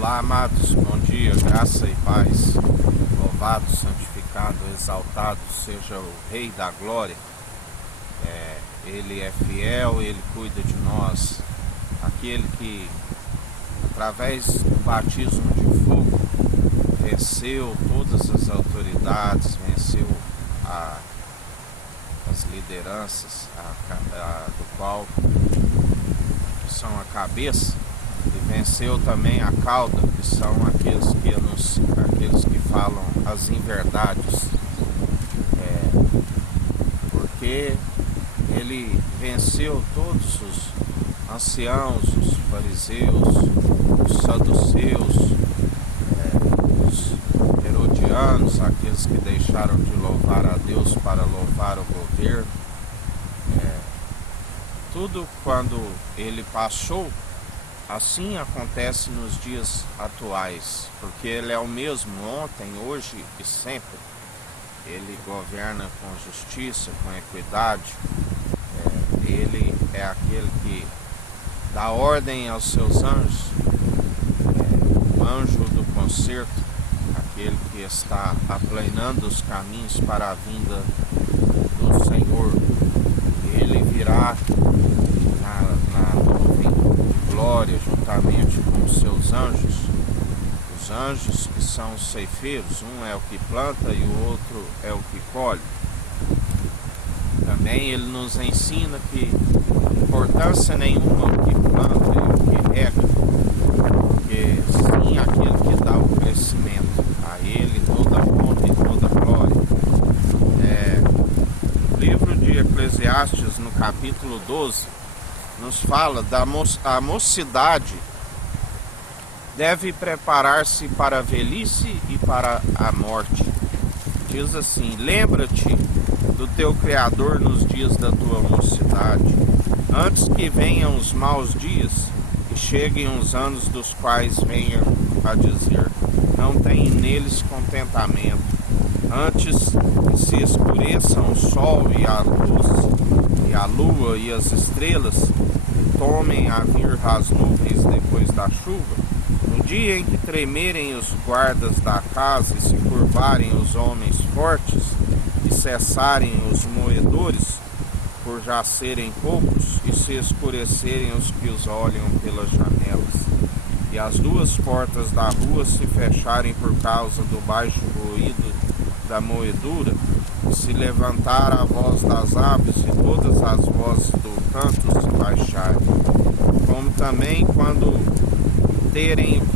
Olá, amados, bom dia, graça e paz. Louvado, santificado, exaltado seja o Rei da Glória. Ele é fiel, Ele cuida de nós. Aquele que, através do batismo de fogo, venceu todas as autoridades, venceu as lideranças, do qual são a cabeça, e venceu também a cauda, que são aqueles que falam as inverdades, porque ele venceu todos os anciãos, os fariseus, os saduceus, os herodianos, aqueles que deixaram de louvar a Deus para louvar o governo. Tudo quando ele passou, assim acontece nos dias atuais, porque ele é o mesmo ontem, hoje e sempre. Ele governa com justiça, com equidade. Ele é aquele que dá ordem aos seus anjos, o anjo do concerto, aquele que está aplanando os caminhos para a vinda do Senhor. Ele virá na nuvem de glória juntamente com os seus anjos. Os anjos que são os ceifeiros, um é o que planta e o outro é o que colhe. Também ele nos ensina que importância nenhuma o que planta e o que rega, porque sim aquele que dá o crescimento, a ele toda a honra e toda a glória. O livro de Eclesiastes, no capítulo 12, nos fala da mocidade deve preparar-se para a velhice e para a morte. Diz assim: lembra-te do teu Criador nos dias da tua mocidade, antes que venham os maus dias e cheguem os anos dos quais venham a dizer: não tem neles contentamento. Antes que se escureçam o sol e a luz, e a lua e as estrelas, e tomem a vir as nuvens depois da chuva, no dia em que tremerem os guardas da casa e se curvarem os homens fortes, e cessarem os moedores, por já serem poucos, e se escurecerem os que os olham pelas janelas, e as duas portas da rua se fecharem por causa do baixo ruído da moedura, e se levantar a voz das aves e todas as vozes do canto se baixarem, como também quando temerem o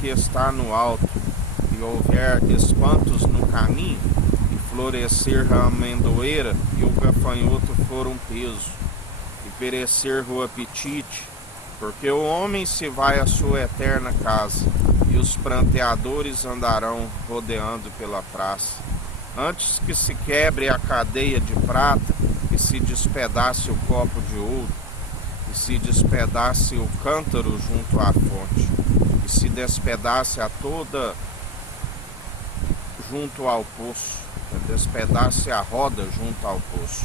que está no alto, e houver espantos no caminho, e florescer a amendoeira, e o gafanhoto for um peso, e perecer o apetite, porque o homem se vai à sua eterna casa, e os pranteadores andarão rodeando pela praça, antes que se quebre a cadeia de prata, e se despedace o copo de ouro, e se despedace o cântaro junto à fonte, e se despedace a toda junto ao poço, despedace a roda junto ao poço,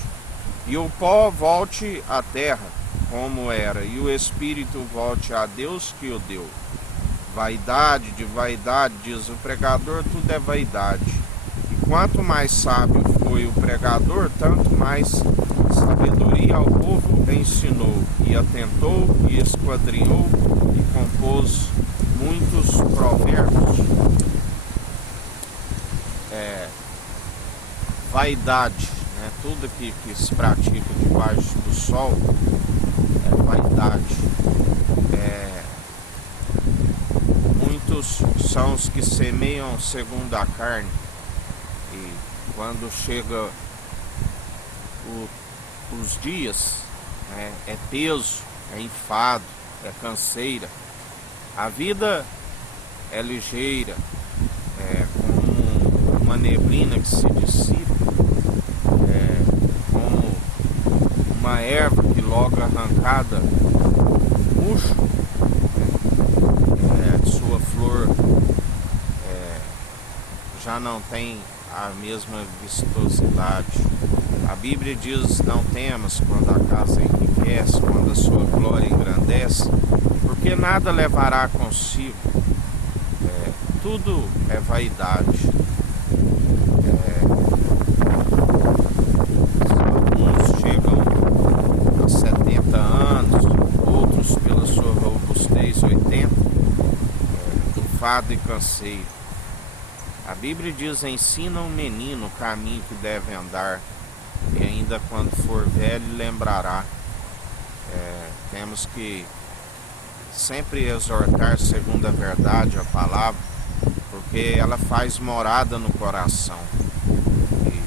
e o pó volte à terra como era, e o espírito volte a Deus que o deu. Vaidade de vaidade, diz o pregador, tudo é vaidade. E quanto mais sábio foi o pregador, tanto mais sabedoria ao povo ensinou, e atentou, e esquadrinhou, e compôs muitos provérbios. Vaidade, né? Tudo que se pratica debaixo do sol é vaidade. Muitos são os que semeiam segundo a carne, e quando chega os dias, é peso, é enfado, é canseira. A vida é ligeira, como uma neblina que se dissipa, como uma erva que logo arrancada murcha, sua flor já não tem a mesma vistosidade. A Bíblia diz: não temas quando a casa enriquece, quando a sua glória engrandece. esquece, porque nada levará consigo. Tudo é vaidade. Alguns chegam a 70 anos, outros pela sua robustez 80, enfado e canseiro. A Bíblia diz: ensina um menino o caminho que deve andar, e ainda quando for velho lembrará. Temos que sempre exortar segundo a verdade, a palavra, porque ela faz morada no coração. E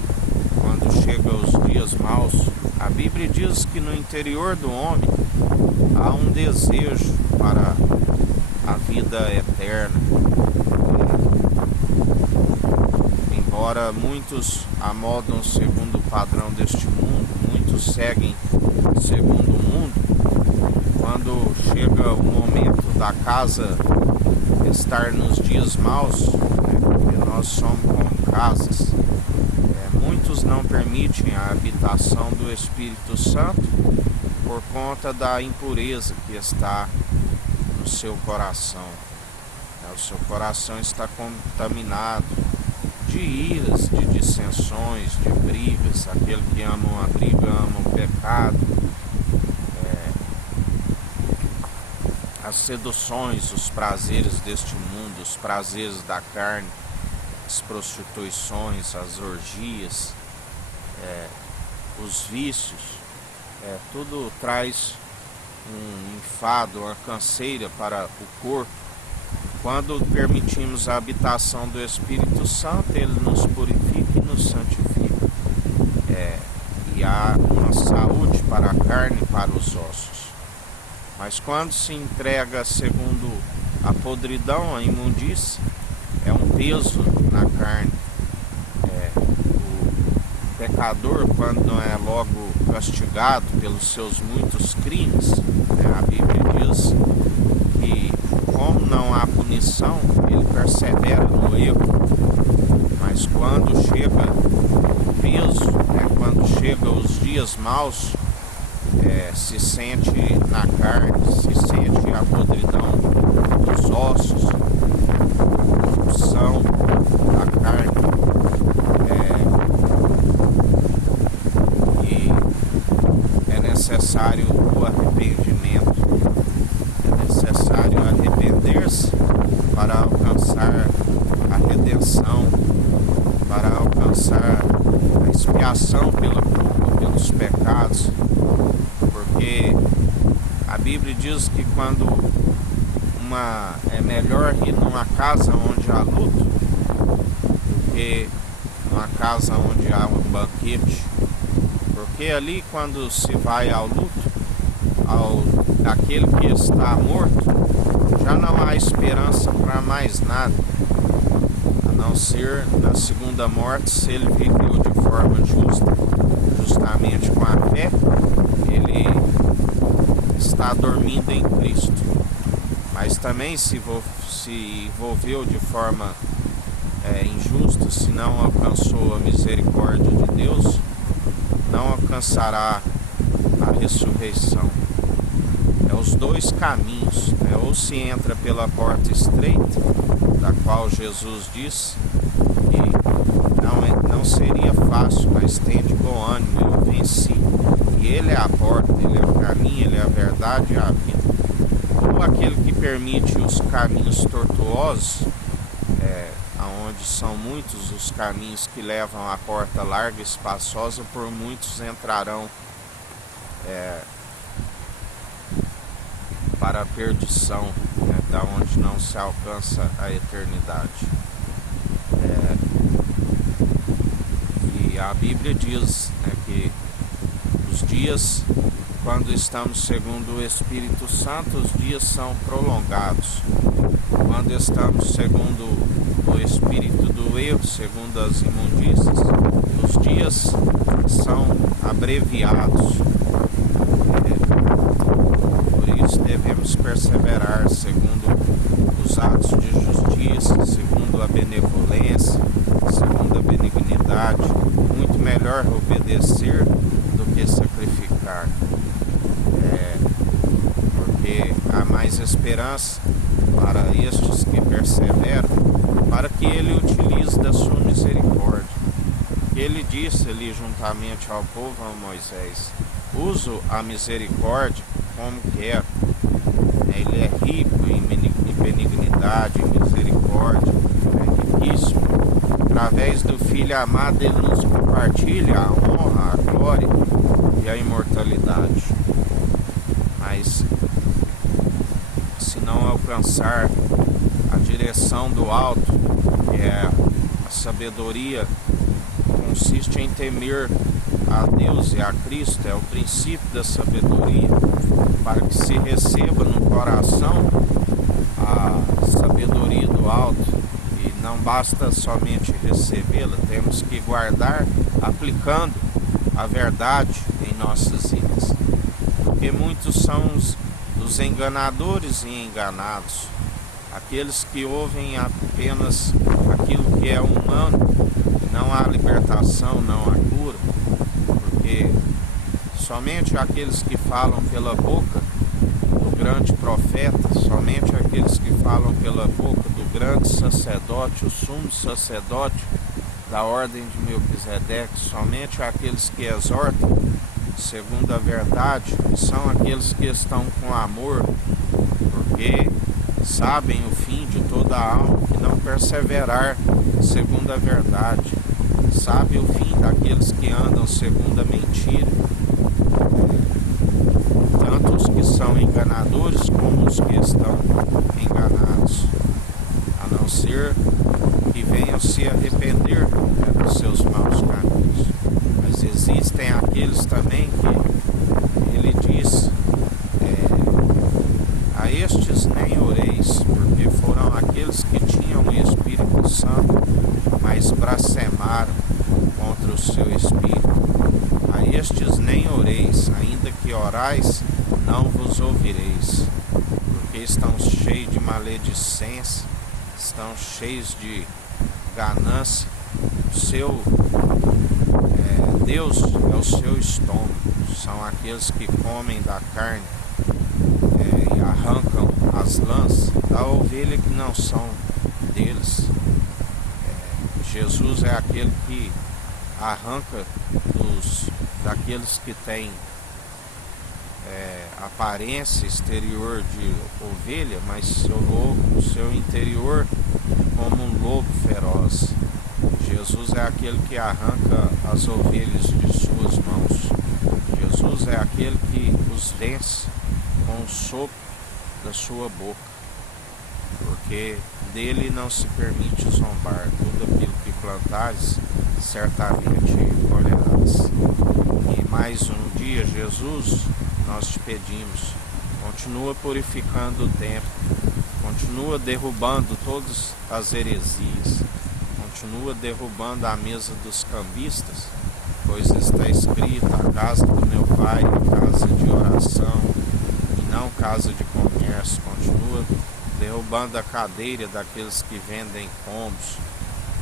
quando chega os dias maus, a Bíblia diz que no interior do homem há um desejo para a vida eterna. Embora muitos amodam segundo o padrão deste mundo, muitos seguem segundo o mundo, quando chega o momento da casa estar nos dias maus, porque nós somos como casas, muitos não permitem a habitação do Espírito Santo por conta da impureza que está no seu coração. O seu coração está contaminado de iras, de dissensões, de brigas. Aquele que ama uma briga ama o pecado. As seduções, os prazeres deste mundo, os prazeres da carne, as prostituições, as orgias, os vícios, tudo traz um enfado, uma canseira para o corpo. Quando permitimos a habitação do Espírito Santo, ele nos purifica e nos santifica. E há uma saúde para a carne e para os ossos. Mas quando se entrega segundo a podridão, a imundícia, é um peso na carne. O pecador, quando não é logo castigado pelos seus muitos crimes, a Bíblia diz que, como não há punição, ele persevera no erro. Mas quando chega o peso, quando chega os dias maus, se sente na carne, se sente a podridão dos ossos, a corrupção da carne. E é necessário o arrependimento, é necessário arrepender-se para alcançar a redenção, para alcançar a expiação pela culpa, pelos pecados. Porque a Bíblia diz que quando é melhor ir numa casa onde há luto do que numa casa onde há um banquete. Porque ali, quando se vai ao luto, daquele que está morto, já não há esperança para mais nada, a não ser na segunda morte. Se ele viveu de forma justa, justamente com a fé, ele está dormindo em Cristo. Mas também se envolveu de forma injusta, se não alcançou a misericórdia de Deus, não alcançará a ressurreição. Os dois caminhos, ou se entra pela porta estreita, da qual Jesus disse que não seria fácil, mas tende bom ânimo, eu venci. E ele é a porta, ele é o caminho, ele é a verdade e a vida. Ou aquele que permite os caminhos tortuosos, onde são muitos os caminhos que levam à porta larga e espaçosa, por muitos entrarão para a perdição, da onde não se alcança a eternidade. E a Bíblia diz que os dias, quando estamos segundo o Espírito Santo, os dias são prolongados. Quando estamos segundo o espírito do erro, segundo as imundícias, os dias são abreviados. Por isso devemos perseverar segundo os atos de justiça, segundo a benevolência, segundo a benignidade. Muito melhor obedecer do que sacrificar. Porque mais esperança para estes que perseveram, para que ele utilize da sua misericórdia. Ele disse ali juntamente ao povo, a Moisés: uso a misericórdia como quero. Ele é rico em benignidade, em misericórdia, é riquíssimo. Através do Filho amado, ele nos compartilha a honra, a glória e a imortalidade. Mas se não alcançar a direção do alto, que é a sabedoria, consiste em temer a Deus e a Cristo, é o princípio da sabedoria, para que se receba no coração a sabedoria do alto. E não basta somente recebê-la, temos que guardar, aplicando a verdade em nossas vidas. Porque muitos são os enganadores e enganados, aqueles que ouvem apenas aquilo que é humano, não há libertação, não há cura, porque somente aqueles que falam pela boca do grande profeta, somente aqueles que falam pela boca do grande sacerdote, o sumo sacerdote da ordem de Melquisedeque, somente aqueles que exortam segundo a verdade, são aqueles que estão com amor, porque sabem o fim de toda a alma que não perseverar segundo a verdade, sabe o fim daqueles que andam segundo a mentira, tanto os que são enganadores como os que estão enganados, a não ser que venham se arrepender dos seus maus caminhos. Mas existem aqueles também que ele diz: a estes nem oreis, porque foram aqueles que tinham o Espírito Santo, mas blasfemaram contra o seu Espírito. A estes nem oreis, ainda que orais, não vos ouvireis, porque estão cheios de maledicência, estão cheios de ganância. O seu Deus é o seu estômago, são aqueles que comem da carne e arrancam as lãs da ovelha que não são deles. Jesus é aquele que arranca daqueles que têm aparência exterior de ovelha, mas seu interior como um lobo feroz. Jesus é aquele que arranca as ovelhas de suas mãos. Jesus é aquele que os vence com o sopro da sua boca, porque dele não se permite zombar. Tudo aquilo que plantares, certamente colherás. E mais um dia, Jesus, nós te pedimos, continua purificando o templo, continua derrubando todas as heresias, continua derrubando a mesa dos cambistas, pois está escrito: a casa do meu pai é casa de oração e não casa de comércio. Continua derrubando a cadeira daqueles que vendem pombos,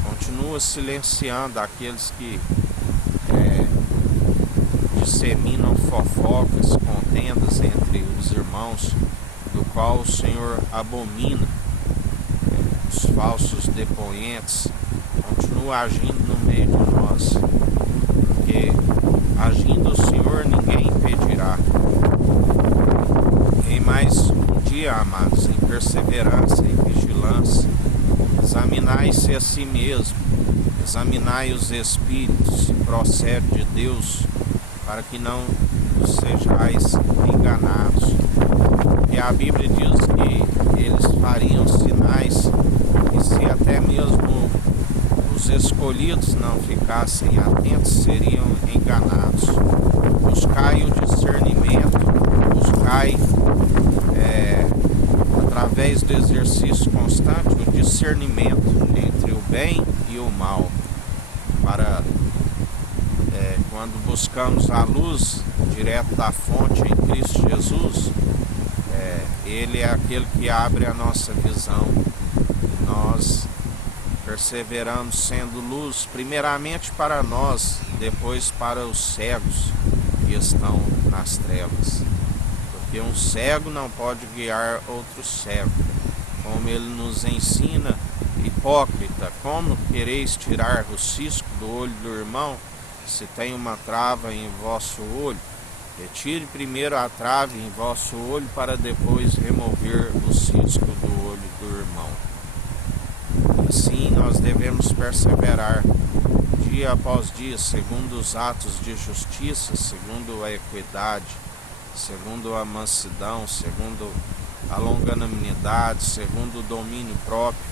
continua silenciando aqueles que disseminam fofocas, contendas entre os irmãos, do qual o Senhor abomina, os falsos depoentes. Continua agindo no meio de nós, porque agindo o Senhor ninguém impedirá. Em mais um dia, amados, em perseverança, em vigilância, examinai-se a si mesmo, examinai os espíritos, se procede de Deus, para que não sejais enganados. E a Bíblia diz que eles fariam sinais, e se até mesmo os escolhidos não ficassem atentos, seriam enganados. Buscai o discernimento, buscai através do exercício constante o discernimento entre o bem e o mal, para quando buscamos a luz direto da fonte em Cristo Jesus, Ele é aquele que abre a nossa visão. Nós perseveramos sendo luz, primeiramente para nós, depois para os cegos que estão nas trevas. Porque porque um cego não pode guiar outro cego. Como ele nos ensina, hipócrita, como quereis tirar o cisco do olho do irmão, se tem uma trava em vosso olho? Retire primeiro a trave em vosso olho, para depois remover o cisco do olho do irmão. Assim nós devemos perseverar dia após dia, segundo os atos de justiça, segundo a equidade, segundo a mansidão, segundo a longanimidade, segundo o domínio próprio,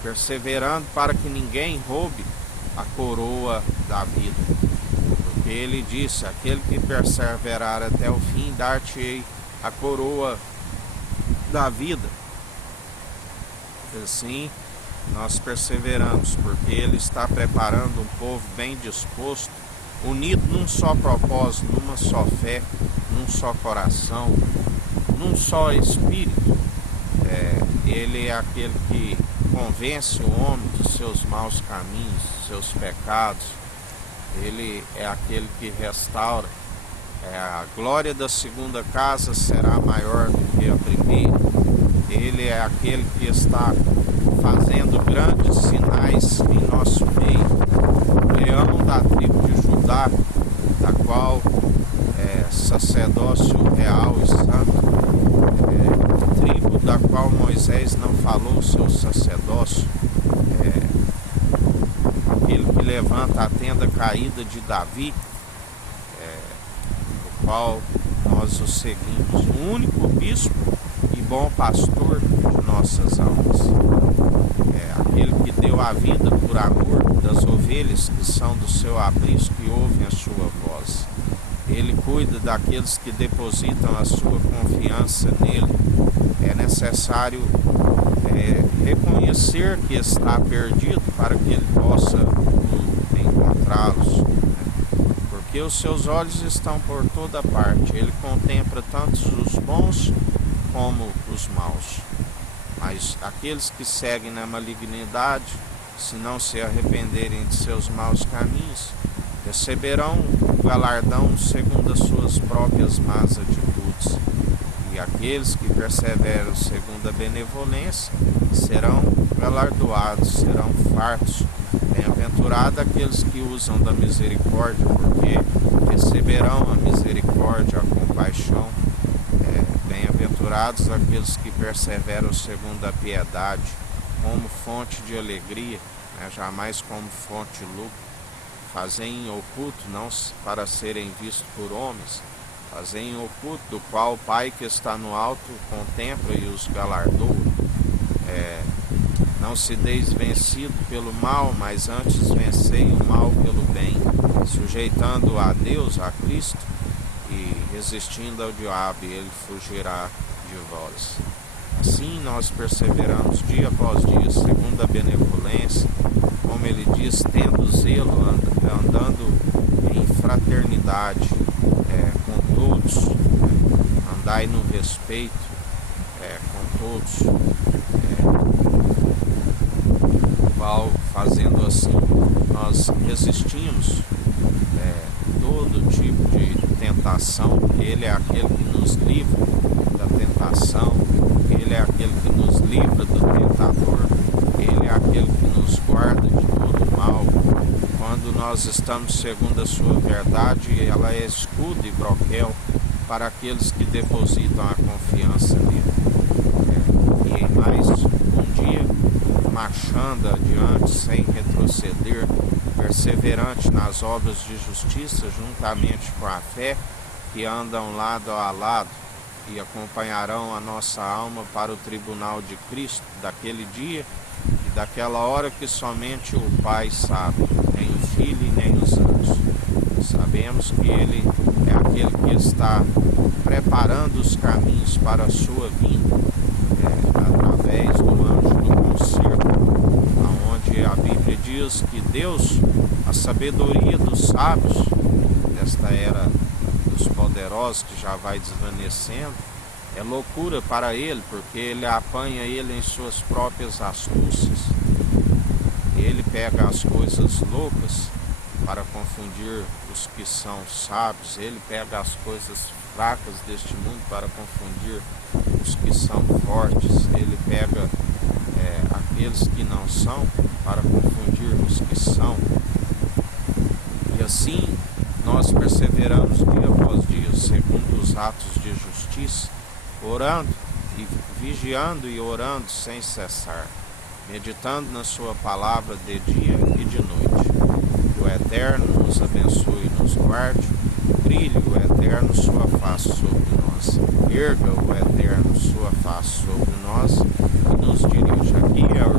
perseverando para que ninguém roube a coroa da vida. Porque ele disse: aquele que perseverar até o fim, dar-te-ei a coroa da vida. Assim nós perseveramos, porque ele está preparando um povo bem disposto, unido num só propósito, numa só fé, num só coração, num só espírito. Ele é aquele que convence o homem dos seus maus caminhos, dos seus pecados. Ele é aquele que restaura. A glória da segunda casa será maior do que a primeira. Ele é aquele que está fazendo grandes sinais em nosso meio. O leão da tribo de Judá, da qual é sacerdócio real e santo, tribo da qual Moisés não falou seu sacerdócio, aquele que levanta a tenda caída de Davi, o qual nós o seguimos, o único bispo e bom pastor de nossas almas. Aquele que deu a vida por amor das ovelhas que são do seu aprisco e ouvem a sua voz. Ele cuida daqueles que depositam a sua confiança nele. É necessário reconhecer que está perdido para que ele possa encontrá-los. Porque os seus olhos estão por toda parte. Ele contempla tanto os bons como os maus. Mas aqueles que seguem na malignidade, se não se arrependerem de seus maus caminhos, receberão o galardão segundo as suas próprias más atitudes. E aqueles que perseveram segundo a benevolência serão galardoados, serão fartos. Bem-aventurados aqueles que usam da misericórdia, porque receberão a misericórdia, a compaixão. Bem-aventurados aqueles que perseveram segundo a piedade, como fonte de alegria, jamais como fonte de lucro. Fazem em oculto, não para serem vistos por homens, fazem em oculto, do qual o Pai que está no alto contempla e os galardoa. Não se deis vencido pelo mal, mas antes vencei o mal pelo bem, sujeitando a Deus, a Cristo, e resistindo ao diabo, e ele fugirá de vós. Assim nós perseveramos dia após dia, segundo a benevolência, como ele diz, tendo zelo, andando em fraternidade com todos, andai no respeito com todos, qual, fazendo assim, nós resistimos todo tipo de tentação. Ele é aquele que nos livra da tentação, ele é aquele que nos livra do tentador, ele é aquele que nos guarda de todo mal. Quando nós estamos segundo a sua verdade, ela é escudo e broquel para aqueles que depositam a confiança nele. E em mais um dia, marchando adiante sem retroceder, perseverante nas obras de justiça, juntamente com a fé, que andam lado a lado e acompanharão a nossa alma para o tribunal de Cristo, daquele dia e daquela hora que somente o Pai sabe, nem o Filho e nem os anjos. Sabemos que Ele é aquele que está preparando os caminhos para a sua vinda, através do anjo do concerto, onde a Bíblia diz que Deus, a sabedoria dos sábios, desta era dos poderosos que já vai desvanecendo, é loucura para ele, porque ele apanha ele em suas próprias astúcias. Ele pega as coisas loucas para confundir os que são sábios, ele pega as coisas fracas deste mundo, para confundir os que são fortes. Ele pega aqueles que não são, para confundir os que são. E assim nós perseveramos dia após dia, segundo os atos de justiça, orando e vigiando e orando sem cessar, meditando na sua palavra de dia e de noite. Que o Eterno nos abençoe e nos guarde, brilhe o Eterno sua face sobre nós, erga o Eterno sua face sobre nós e nos dirija. Aqui é o